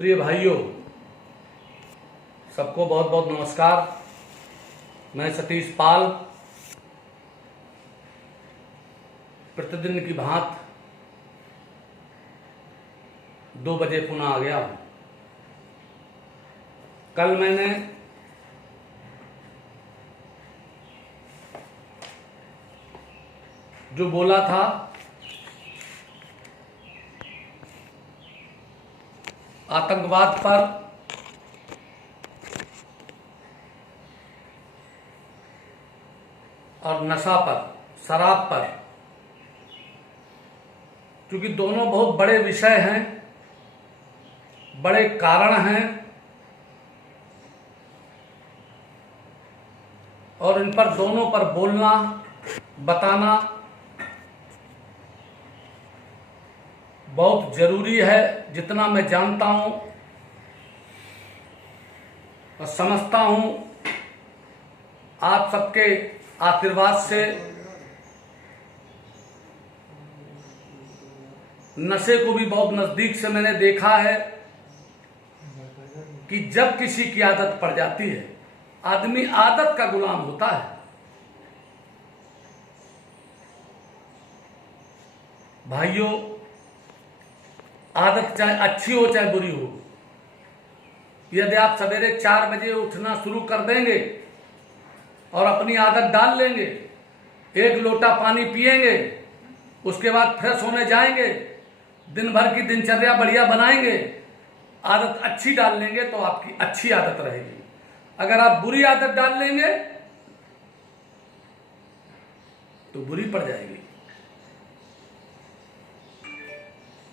प्रिय भाइयों, सबको बहुत बहुत नमस्कार। मैं सतीश पाल प्रतिदिन की भांति 2 बजे पुनः आ गया हूँ। कल मैंने जो बोला था आतंकवाद पर, और नशा पर, शराब पर, क्योंकि दोनों बहुत बड़े विषय हैं, बड़े कारण हैं और इन पर दोनों पर बोलना, बताना बहुत जरूरी है। जितना मैं जानता हूं और समझता हूं, आप सबके आशीर्वाद से नशे को भी बहुत नजदीक से मैंने देखा है कि जब किसी की आदत पड़ जाती है, आदमी आदत का गुलाम होता है। भाइयों, आदत चाहे अच्छी हो चाहे बुरी हो, यदि आप सवेरे 4 बजे उठना शुरू कर देंगे और अपनी आदत डाल लेंगे, 1 लोटा पानी पिएंगे, उसके बाद फ्रेश होने जाएंगे, दिन भर की दिनचर्या बढ़िया बनाएंगे, आदत अच्छी डाल लेंगे तो आपकी अच्छी आदत रहेगी। अगर आप बुरी आदत डाल लेंगे तो बुरी पड़ जाएगी।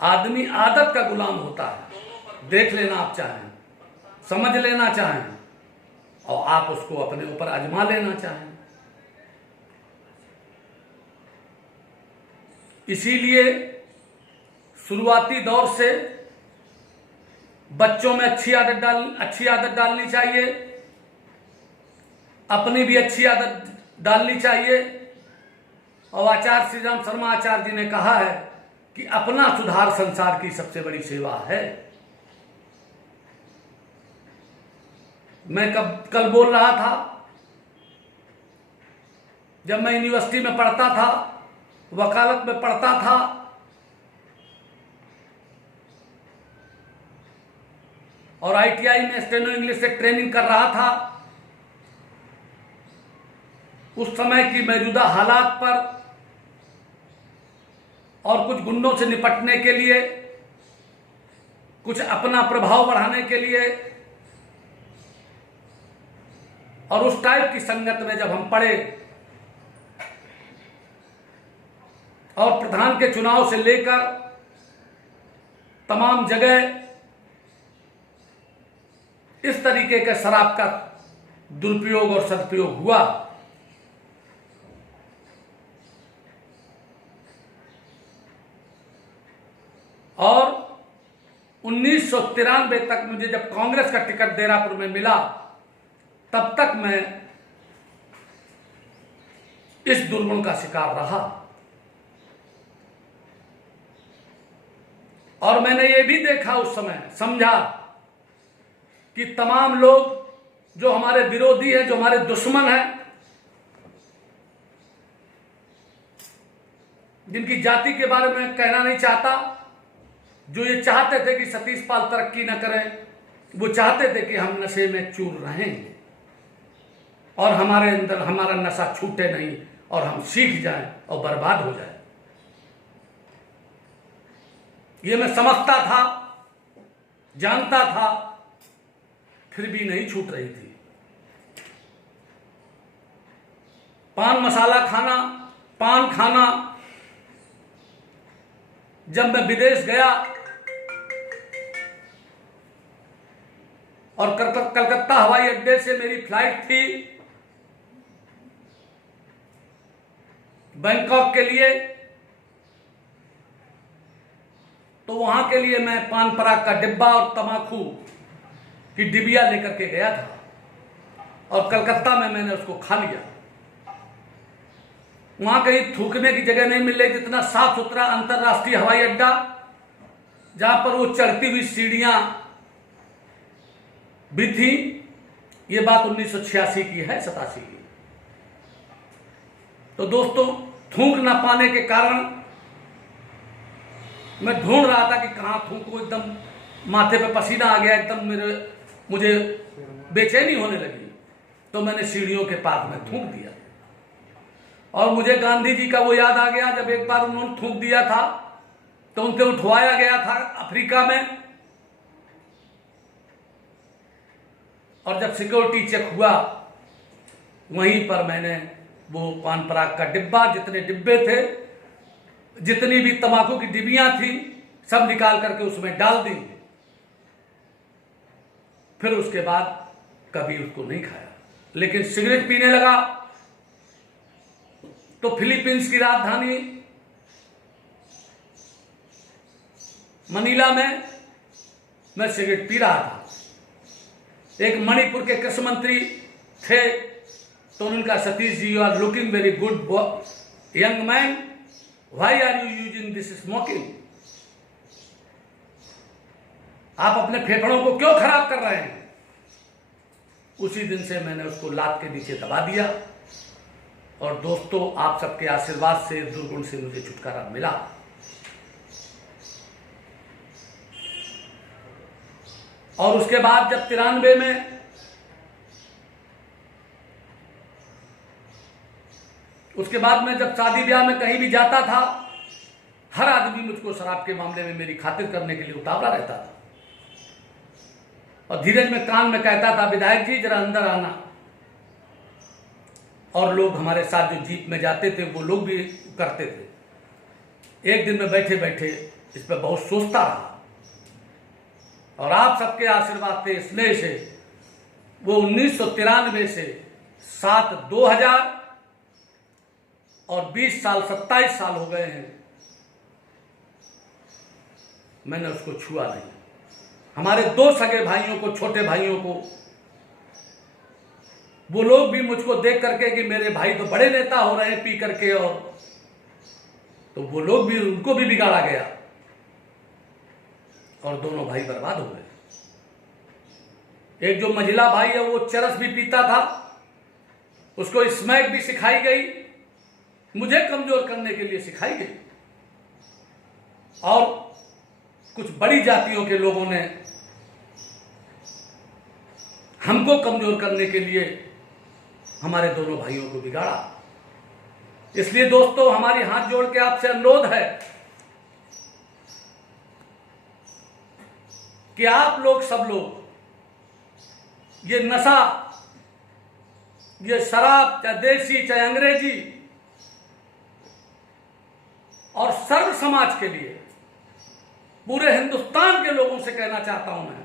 आदमी आदत का गुलाम होता है। देख लेना आप चाहें, समझ लेना चाहें और आप उसको अपने ऊपर आजमा लेना चाहें। इसीलिए शुरुआती दौर से बच्चों में अच्छी आदत डालनी चाहिए, अपनी भी अच्छी आदत डालनी चाहिए। और आचार्य श्री राम शर्मा आचार्य जी ने कहा है कि अपना सुधार संसार की सबसे बड़ी सेवा है। मैं कल बोल रहा था, जब मैं यूनिवर्सिटी में पढ़ता था, वकालत में पढ़ता था, और ITI में स्टेनो इंग्लिश से ट्रेनिंग कर रहा था, उस समय की मौजूदा हालात पर और कुछ गुंडों से निपटने के लिए, कुछ अपना प्रभाव बढ़ाने के लिए, और उस टाइप की संगत में जब हम पड़े, और प्रधान के चुनाव से लेकर तमाम जगह इस तरीके के शराब का दुरुपयोग और सदुपयोग हुआ, और 1993 तक मुझे जब कांग्रेस का टिकट देरापुर में मिला, तब तक मैं इस दुर्गुण का शिकार रहा। और मैंने ये भी देखा, उस समय समझा कि तमाम लोग जो हमारे विरोधी हैं, जो हमारे दुश्मन हैं, जिनकी जाति के बारे में कहना नहीं चाहता, जो ये चाहते थे कि सतीश पाल तरक्की न करें, वो चाहते थे कि हम नशे में चूर रहें और हमारे अंदर हमारा नशा छूटे नहीं और हम सीख जाएं और बर्बाद हो जाएं। ये मैं समझता था, जानता था, फिर भी नहीं छूट रही थी। पान मसाला खाना, पान खाना, जब मैं विदेश गया और कलकत्ता हवाई अड्डे से मेरी फ्लाइट थी बैंकॉक के लिए, तो वहां के लिए मैं पान पराग का डिब्बा और तमाकू की डिबिया लेकर के गया था और कलकत्ता में मैंने उसको खा लिया। वहां कहीं थूकने की जगह नहीं मिल रही, जितना साफ सुथरा अंतरराष्ट्रीय हवाई अड्डा, जहां पर वो चढ़ती हुई सीढ़ियां भी थी। ये बात 1986 की है, 87 की। तो दोस्तों, थूक ना पाने के कारण मैं ढूंढ रहा था कि कहाँ थूकूं। एकदम माथे पे पसीना आ गया, एकदम मुझे बेचैनी होने लगी। तो मैंने सीढ़ियों के पास में थूक दिया। और मुझे गांधी जी का वो याद आ गया, जब एक बार उन्होंने थूक दिया था तो उनसे उठवाया गया था अफ्रीका में। और जब सिक्योरिटी चेक हुआ, वहीं पर मैंने वो पान पराग का डिब्बा, जितने डिब्बे थे, जितनी भी तंबाकू की डिब्बियां थी, सब निकाल करके उसमें डाल दी। फिर उसके बाद कभी उसको नहीं खाया। लेकिन सिगरेट पीने लगा तो फिलीपींस की राजधानी मनीला में मैं सिगरेट पी रहा था। एक मणिपुर के कृषि मंत्री थे, तो उनका, Satish ji, you are looking very good young man, why are you using this smoking? आप अपने फेफड़ों को क्यों खराब कर रहे हैं? उसी दिन से मैंने उसको लात के नीचे दबा दिया। और दोस्तों, आप सबके आशीर्वाद से, दुर्गुण से मुझे छुटकारा मिला। और उसके बाद जब 93 में उसके बाद में जब शादी ब्याह में कहीं भी जाता था, हर आदमी मुझको शराब के मामले में मेरी खातिर करने के लिए उतावला रहता था। और धीरज में कान में कहता था, विधायक जी जरा अंदर आना। और लोग हमारे साथ जो जीप में जाते थे वो लोग भी करते थे। एक दिन में बैठे बैठे इस पर बहुत सोचता रहा। और आप सबके आशीर्वाद से, स्नेह से, वो 1993 से 7/2000 और 20 साल, 27 साल हो गए हैं, मैंने उसको छुआ नहीं। हमारे 2 सगे भाइयों को, छोटे भाइयों को, वो लोग भी मुझको देख करके कि मेरे भाई तो बड़े नेता हो रहे हैं पी करके, और तो वो लोग भी, उनको भी बिगाड़ा गया और दोनों भाई बर्बाद हो गए। एक जो महिला भाई है वो चरस भी पीता था, उसको स्मैक भी सिखाई गई, मुझे कमजोर करने के लिए सिखाई गई। और कुछ बड़ी जातियों के लोगों ने हमको कमजोर करने के लिए हमारे दोनों भाइयों को बिगाड़ा। इसलिए दोस्तों, हमारी हाथ जोड़ के आपसे अनुरोध है कि आप लोग, सब लोग, ये नशा, ये शराब, चाहे देसी चाहे अंग्रेजी, और सर्व समाज के लिए, पूरे हिंदुस्तान के लोगों से कहना चाहता हूं मैं,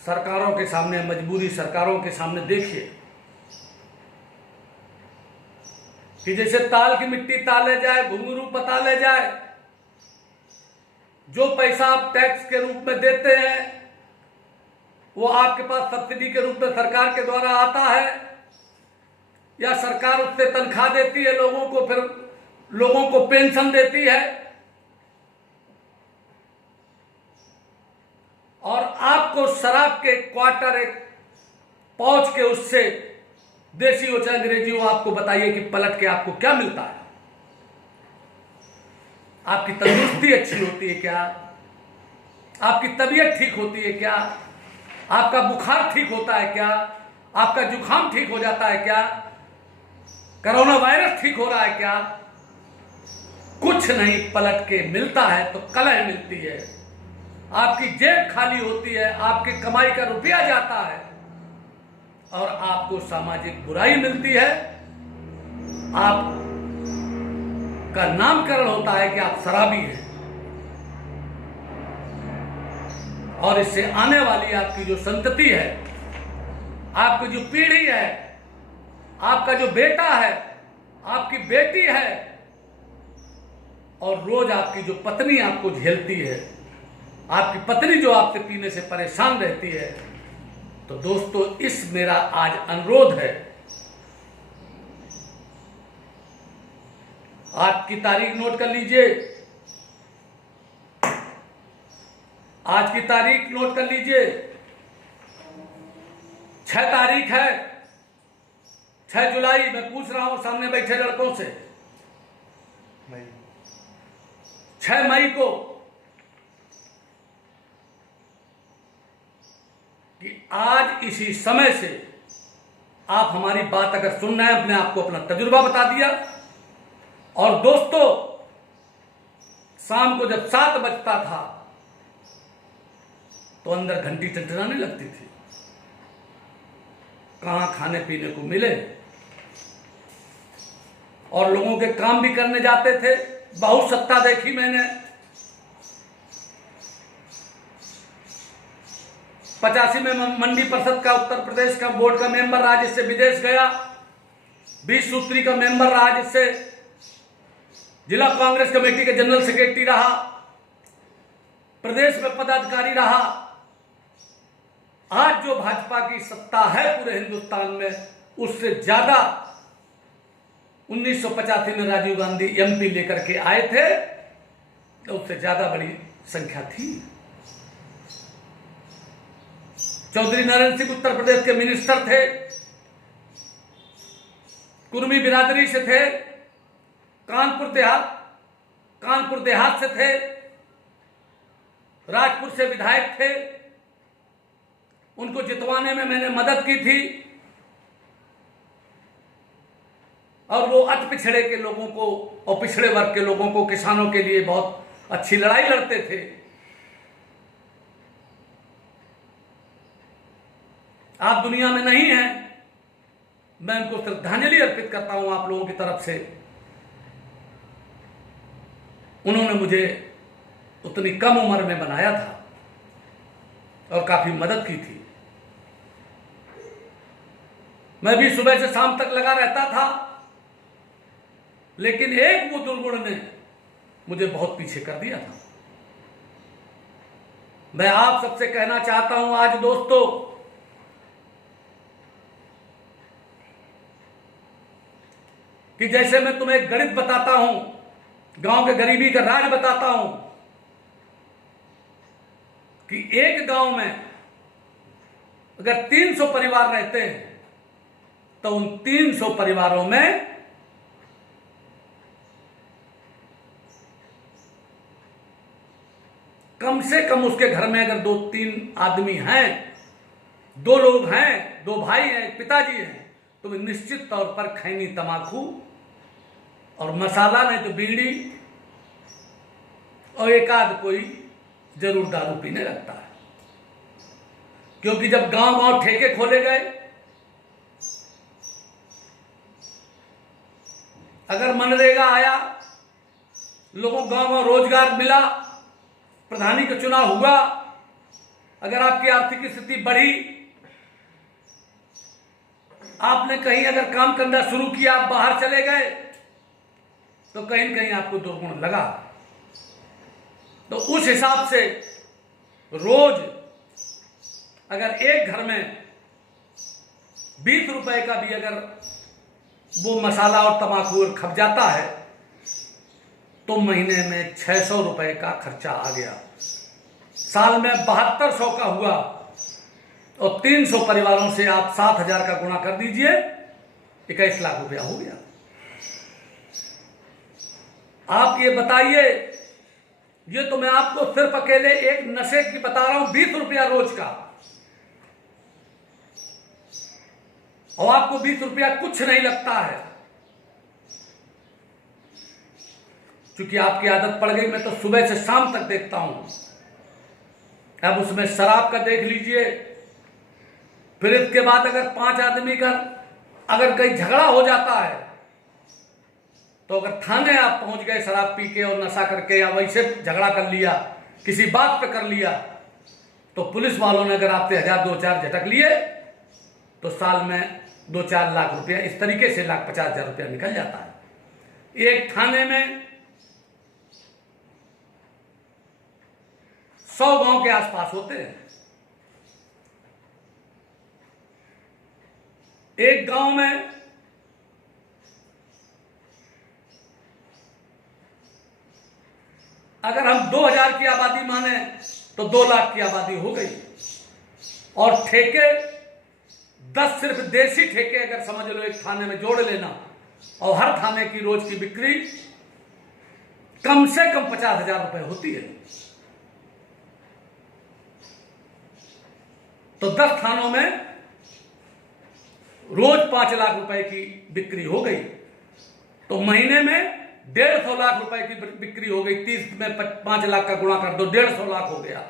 सरकारों के सामने, मजबूरी सरकारों के सामने देखिए कि जैसे ताल की मिट्टी ताले जाए, घुंघरू पताले जाए। जो पैसा आप टैक्स के रूप में देते हैं वो आपके पास सब्सिडी के रूप में सरकार के द्वारा आता है, या सरकार उससे तनख्वाह देती है लोगों को, फिर लोगों को पेंशन देती है। और आपको शराब के क्वार्टर, एक पहुंच के उससे, देसी हो चाहे अंग्रेजी हो, आपको बताइए कि पलट के आपको क्या मिलता है? आपकी तंदुरुस्ती अच्छी होती है क्या? आपकी तबीयत ठीक होती है क्या? आपका बुखार ठीक होता है क्या? आपका जुकाम ठीक हो जाता है क्या? कोरोना वायरस ठीक हो रहा है क्या? कुछ नहीं, पलट के मिलता है तो कलह मिलती है। आपकी जेब खाली होती है, आपकी कमाई का रुपया जाता है, और आपको सामाजिक बुराई मिलती है। आप का नामकरण होता है कि आप शराबी हैं। और इससे आने वाली आपकी जो संतति है, आपकी जो पीढ़ी है, आपका जो बेटा है, आपकी बेटी है, और रोज आपकी जो पत्नी आपको झेलती है, आपकी पत्नी जो आपसे पीने से परेशान रहती है, तो दोस्तों, इस मेरा आज अनुरोध है, आज की तारीख नोट कर लीजिए, आज की तारीख नोट कर लीजिए, 6 तारीख है, 6 जुलाई। मैं पूछ रहा हूं सामने बैठे लड़कों से, 6 मई को कि आज इसी समय से आप हमारी बात अगर सुन रहे हैं, अपने आप को अपना तजुर्बा बता दिया। और दोस्तों, शाम को जब 7 बजता था तो अंदर घंटी टंटनाने लगती थी, कहां खाने पीने को मिले, और लोगों के काम भी करने जाते थे। बहुत सत्ता देखी मैंने। 85 में मंडी परिषद का उत्तर प्रदेश का बोर्ड का मेंबर रहा, जिससे विदेश गया। 20 सूत्री का मेंबर रहा, जिससे जिला कांग्रेस कमेटी के जनरल सेक्रेटरी रहा, प्रदेश में पदाधिकारी रहा। आज जो भाजपा की सत्ता है पूरे हिंदुस्तान में, उससे ज्यादा 1985 में राजीव गांधी एमपी लेकर के आए थे, तो उससे ज्यादा बड़ी संख्या थी। चौधरी नरेंद्र सिंह उत्तर प्रदेश के मिनिस्टर थे, कुर्मी बिरादरी से थे, कानपुर देहात से थे, राजपुर से विधायक थे। उनको जितवाने में मैंने मदद की थी, और वो अति पिछड़े के लोगों को और पिछड़े वर्ग के लोगों को, किसानों के लिए बहुत अच्छी लड़ाई लड़ते थे। आप दुनिया में नहीं हैं, मैं उनको श्रद्धांजलि अर्पित करता हूं आप लोगों की तरफ से। उन्होंने मुझे उतनी कम उम्र में बनाया था और काफी मदद की थी। मैं भी सुबह से शाम तक लगा रहता था, लेकिन एक वो दुर्गुण ने मुझे बहुत पीछे कर दिया था। मैं आप सबसे कहना चाहता हूं आज दोस्तों, कि जैसे मैं तुम्हें एक गणित बताता हूं, गांव के गरीबी का राज बताता हूं, कि एक गांव में अगर 300 परिवार रहते हैं, तो उन 300 परिवारों में कम से कम उसके घर में अगर 2-3 आदमी हैं, 2 लोग हैं, 2 भाई हैं, पिताजी हैं, तो वे निश्चित तौर पर खैनी, तमाकू और मसाला, नहीं तो बीड़ी, और एक आध कोई जरूर दारू पीने लगता है। क्योंकि जब गांव गांव ठेके खोले गए, अगर मनरेगा आया, लोगों गांव गांव रोजगार मिला, प्रधानी का चुनाव हुआ, अगर आपकी आर्थिक स्थिति बढ़ी, आपने कहीं अगर काम करना शुरू किया, आप बाहर चले गए, तो कहीं न कहीं आपको दुर्गुण लगा। तो उस हिसाब से रोज अगर एक घर में 20 रुपए का भी अगर वो मसाला और तमाकू खप जाता है, तो महीने में 600 रुपए का खर्चा आ गया। साल में 7200 का हुआ, और 300 परिवारों से आप 7000 का गुणा कर दीजिए, 21 लाख रुपया हो गया। आप ये बताइए, ये तो मैं आपको सिर्फ अकेले एक नशे की बता रहा हूं, 20 रुपया रोज का, और आपको 20 रुपया कुछ नहीं लगता है, क्योंकि आपकी आदत पड़ गई। मैं तो सुबह से शाम तक देखता हूं। अब उसमें शराब का देख लीजिए, फिर इसके बाद अगर 5 आदमी का अगर कहीं झगड़ा हो जाता है, तो अगर थाने आप पहुंच गए शराब पी के और नशा करके, या वैसे झगड़ा कर लिया, किसी बात पे कर लिया, तो पुलिस वालों ने अगर आपसे 1000 2-4 झटक लिए, तो साल में 2-4 लाख रुपया इस तरीके से 1,50,000 रुपया निकल जाता है। एक थाने में 100 गांव के आसपास होते हैं। एक गांव में अगर हम 2000 की आबादी माने, तो 2 लाख की आबादी हो गई। और ठेके 10 सिर्फ देसी ठेके अगर समझ लो एक थाने में जोड़ लेना, और हर थाने की रोज की बिक्री कम से कम 50,000 रुपए होती है। तो 10 थानों में रोज 5 लाख रुपए की बिक्री हो गई, तो महीने में 150 लाख रुपए की बिक्री हो गई। 30 में 5 लाख का गुणा कर दो, 150 लाख हो गया।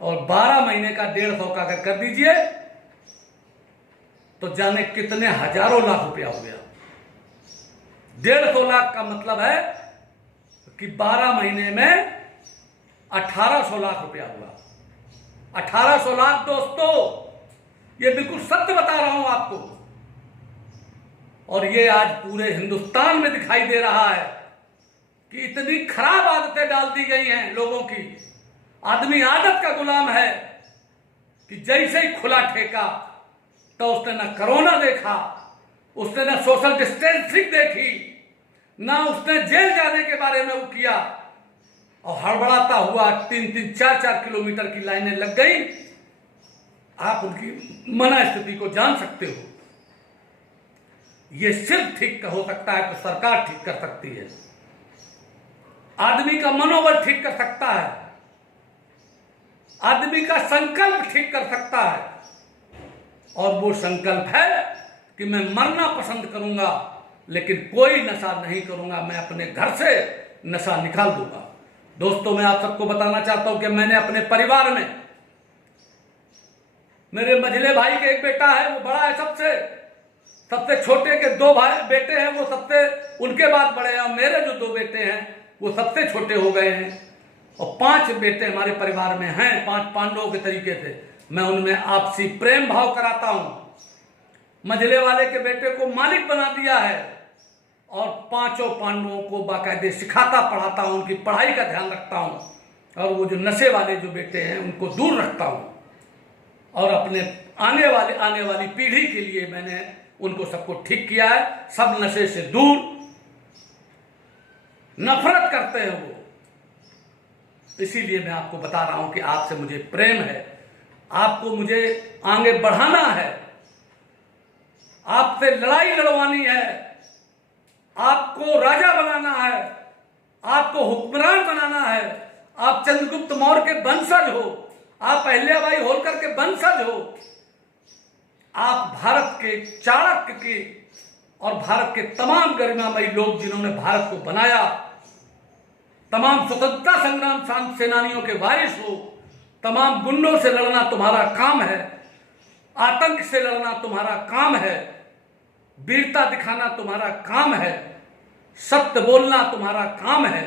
और 12 महीने का 150 का अगर कर दीजिए तो जाने कितने हजारों लाख रुपया हो गया। 150 लाख का मतलब है कि 12 महीने में 1800 लाख रुपया हुआ। 1800 लाख दोस्तों, ये बिल्कुल सत्य बता रहा हूं आपको। और ये आज पूरे हिंदुस्तान में दिखाई दे रहा है कि इतनी खराब आदतें डाल दी गई हैं लोगों की। आदमी आदत का गुलाम है कि जैसे ही खुला ठेका तो उसने ना कोरोना देखा, उसने ना सोशल डिस्टेंसिंग देखी, ना उसने जेल जाने के बारे में वो किया, और हड़बड़ाता हुआ 3-3, 4-4 किलोमीटर की लाइनें लग गई। आप उनकी मनस्थिति को जान सकते हो। ये सिर्फ ठीक हो सकता है तो सरकार ठीक कर सकती है, आदमी का मनोबल ठीक कर सकता है, आदमी का संकल्प ठीक कर सकता है। और वो संकल्प है कि मैं मरना पसंद करूंगा लेकिन कोई नशा नहीं करूंगा, मैं अपने घर से नशा निकाल दूंगा। दोस्तों, मैं आप सबको बताना चाहता हूं कि मैंने अपने परिवार में, मेरे मझले भाई के एक बेटा है, वो बड़ा है सबसे छोटे के 2 बेटे हैं, वो सबसे उनके बाद बड़े हैं। मेरे जो 2 बेटे हैं वो सबसे छोटे हो गए हैं, और 5 बेटे हमारे परिवार में हैं, 5 पांडवों के तरीके से। मैं उनमें आपसी प्रेम भाव कराता हूं। मझले वाले के बेटे को मालिक बना दिया है, और 5 पांडवों को बाकायदे सिखाता पढ़ाता हूं, उनकी पढ़ाई का ध्यान रखता हूं। और वो जो नशे वाले जो बेटे हैं उनको दूर रखता हूं, और अपने आने वाली पीढ़ी के लिए मैंने उनको सबको ठीक किया है। सब नशे से दूर, नफरत करते हैं वो। इसीलिए मैं आपको बता रहा हूं कि आपसे मुझे प्रेम है, आपको मुझे आगे बढ़ाना है, आपसे लड़ाई लड़वानी है, आपको राजा बनाना है, आपको हुक्मरान बनाना है। आप चंद्रगुप्त मौर्य के वंशज हो, आप अहिल्याबाई होलकर के वंशज हो, आप भारत के चाणक्य के और भारत के तमाम गरिमामयी लोग जिन्होंने भारत को बनाया, तमाम स्वतंत्रता संग्राम सेनानियों के वारिस हो। तमाम गुंडों से लड़ना तुम्हारा काम है, आतंक से लड़ना तुम्हारा काम है, वीरता दिखाना तुम्हारा काम है, सत्य बोलना तुम्हारा काम है,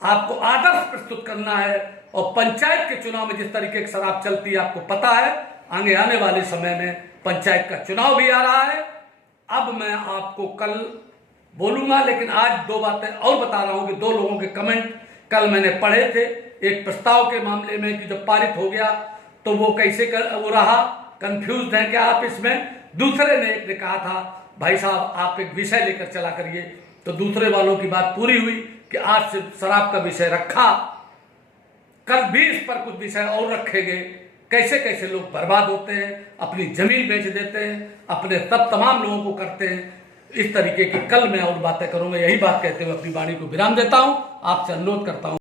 आपको आदर्श प्रस्तुत करना है। और पंचायत के चुनाव में जिस तरीके की शराब चलती है आपको पता है, आगे आने वाले समय में पंचायत का चुनाव भी आ रहा है। अब मैं आपको कल बोलूंगा, लेकिन आज 2 बातें और बता रहा हूं कि 2 लोगों के कमेंट कल मैंने पढ़े थे। एक प्रस्ताव के मामले में कि जब पारित हो गया तो वो कैसे वो रहा, कंफ्यूज है क्या आप इसमें। दूसरे ने एक ने कहा था भाई साहब आप एक विषय लेकर चला करिए, तो दूसरे वालों की बात पूरी हुई कि आज से शराब का विषय रखा, कल भी इस पर कुछ विषय और रखेंगे। कैसे कैसे लोग बर्बाद होते हैं, अपनी जमीन बेच देते हैं, अपने तमाम लोगों को करते हैं। इस तरीके की कल मैं और बातें करूंगा। यही बात कहते हुए अपनी वाणी को विराम देता हूं, आपसे अनुरोध करता हूं।